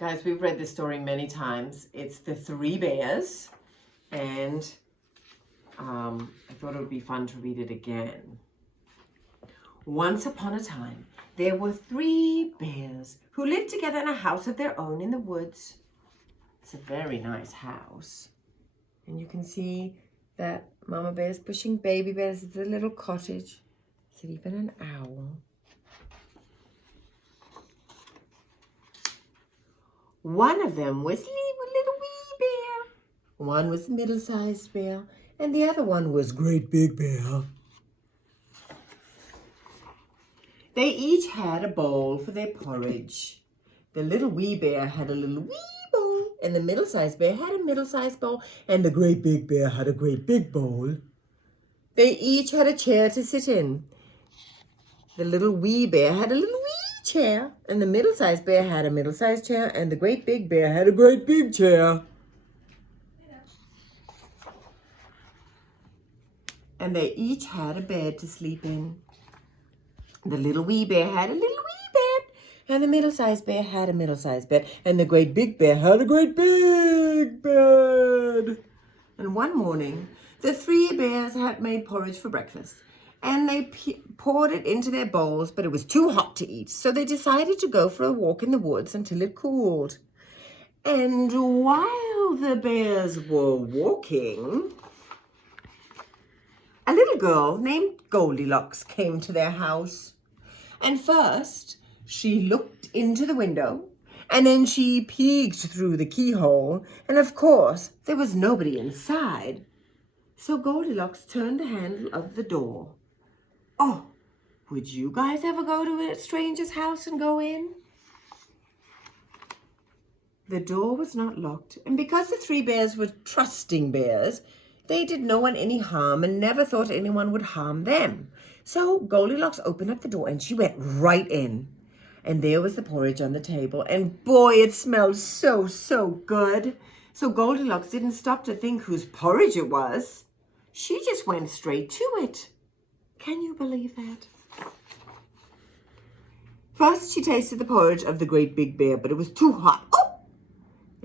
Guys, we've read this story many times. It's the Three Bears, and I thought it would be fun to read it again. Once upon a time, there were 3 bears who lived together in a house of their own in the woods. It's a very nice house. And you can see that Mama Bear's pushing baby bears to the little cottage. There's even an owl. One of them was little wee bear. One was middle-sized bear, and the other one was great big bear. They each had a bowl for their porridge. The little wee bear had a little wee bowl, and the middle-sized bear had a middle-sized bowl, and the great big bear had a great big bowl. They each had a chair to sit in. The little wee bear had a little wee chair, and the middle-sized bear had a middle-sized chair, and the great big bear had a great big chair. And they each had a bed to sleep in. The little wee bear had a little wee bed, and the middle-sized bear had a middle-sized bed, and the great big bear had a great big bed. And one morning, the 3 bears had made porridge for breakfast, and they poured it into their bowls, but it was too hot to eat, so they decided to go for a walk in the woods until it cooled. And while the bears were walking, a little girl named Goldilocks came to their house. And first, she looked into the window, and then she peeked through the keyhole, and of course, there was nobody inside. So Goldilocks turned the handle of the door. Oh, would you guys ever go to a stranger's house and go in? The door was not locked, and because the 3 bears were trusting bears, they did no one any harm and never thought anyone would harm them. So Goldilocks opened up the door and she went right in. And there was the porridge on the table, and boy, it smelled so, so good. So Goldilocks didn't stop to think whose porridge it was. She just went straight to it. Can you believe that? First, she tasted the porridge of the great big bear, but it was too hot. Oh!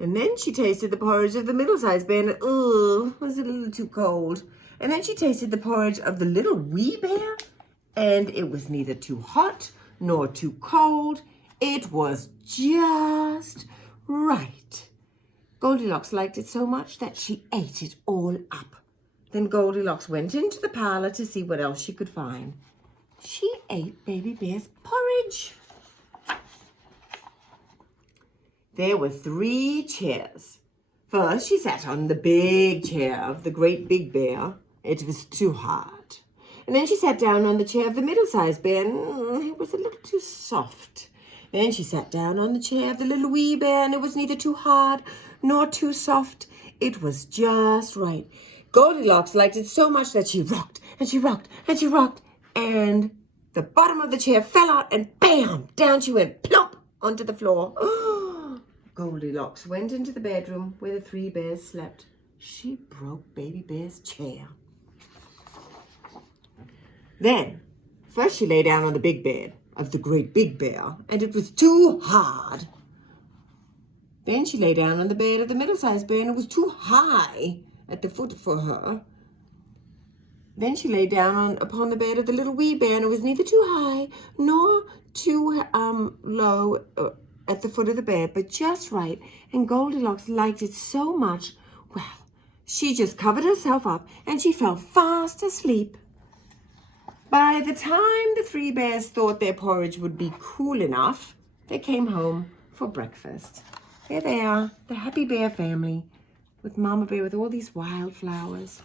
And then she tasted the porridge of the middle-sized bear, and it was a little too cold. And then she tasted the porridge of the little wee bear, and it was neither too hot nor too cold. It was just right. Goldilocks liked it so much that she ate it all up. Then Goldilocks went into the parlor to see what else she could find. She ate Baby Bear's porridge. There were 3 chairs. First, she sat on the big chair of the great big bear. It was too hard. And then she sat down on the chair of the middle-sized bear, and it was a little too soft. Then she sat down on the chair of the little wee bear, and it was neither too hard nor too soft. It was just right. Goldilocks liked it so much that she rocked, and she rocked, and she rocked, and the bottom of the chair fell out, and bam, down she went, plump, onto the floor. Goldilocks went into the bedroom where the 3 bears slept. She broke Baby Bear's chair. Then, first she lay down on the big bed of the great big bear, and it was too hard. Then she lay down on the bed of the middle-sized bear, and it was too high at the foot for her. Then she lay down upon the bed of the little wee bear, and it was neither too high nor too low at the foot of the bed, but just right. And Goldilocks liked it so much, well, she just covered herself up, and she fell fast asleep. By the time the 3 bears thought their porridge would be cool enough, they came home for breakfast. There they are, the happy bear family, with Mama Bear with all these wildflowers.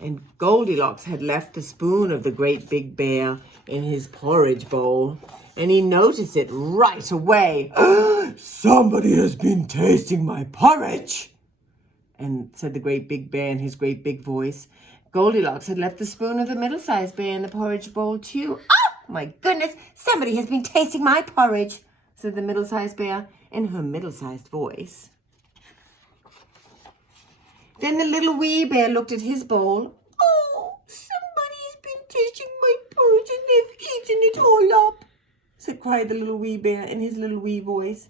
And Goldilocks had left the spoon of the great big bear in his porridge bowl, and he noticed it right away. "Somebody has been tasting my porridge," and said the great big bear in his great big voice. Goldilocks had left the spoon of the middle-sized bear in the porridge bowl too. "Oh, my goodness, somebody has been tasting my porridge," said the middle-sized bear in her middle-sized voice. Then the little wee bear looked at his bowl. "Oh, somebody's been tasting my porridge and they've eaten it all up," cried the little wee bear in his little wee voice.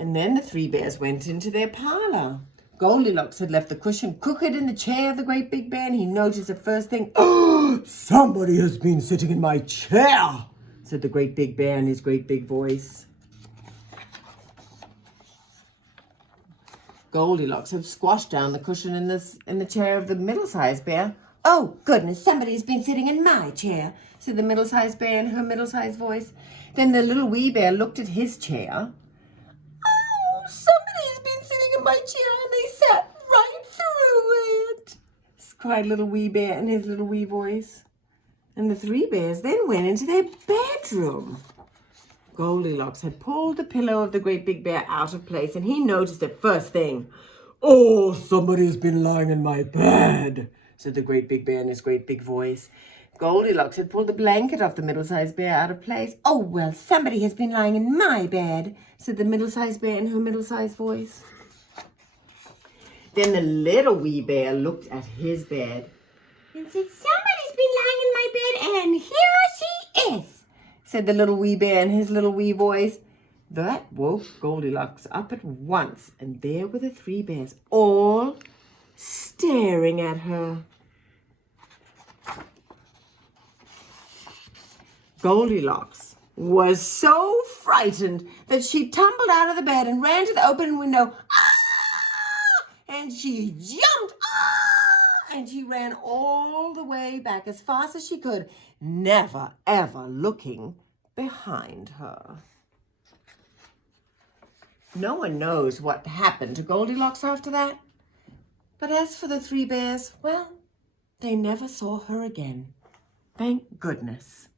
And then the three bears went into their parlor. Goldilocks had left the cushion crooked in the chair of the great big bear, and he noticed the first thing, "Oh, somebody has been sitting in my chair," said the great big bear in his great big voice. Goldilocks had squashed down the cushion in the chair of the middle-sized bear. "Oh, goodness, somebody's been sitting in my chair," said the middle-sized bear in her middle-sized voice. Then the little wee bear looked at his chair. "Oh, somebody's been sitting in my chair and they sat right through it," cried little wee bear in his little wee voice. And the three bears then went into their bedroom. Goldilocks had pulled the pillow of the great big bear out of place, and he noticed it first thing. "Oh, somebody's been lying in my bed," said the great big bear in his great big voice. Goldilocks had pulled the blanket off the middle-sized bear out of place. "Oh, well, somebody has been lying in my bed," said the middle-sized bear in her middle-sized voice. Then the little wee bear looked at his bed and said, "Somebody's been lying in my bed, and here she is," said the little wee bear in his little wee voice. That woke Goldilocks up at once, and there were the three bears, all staring at her. Goldilocks was so frightened that she tumbled out of the bed and ran to the open window. "Ah!" And she jumped. "Ah!" And she ran all the way back as fast as she could, never, ever looking behind her. No one knows what happened to Goldilocks after that. But as for the three bears, well, they never saw her again. Thank goodness.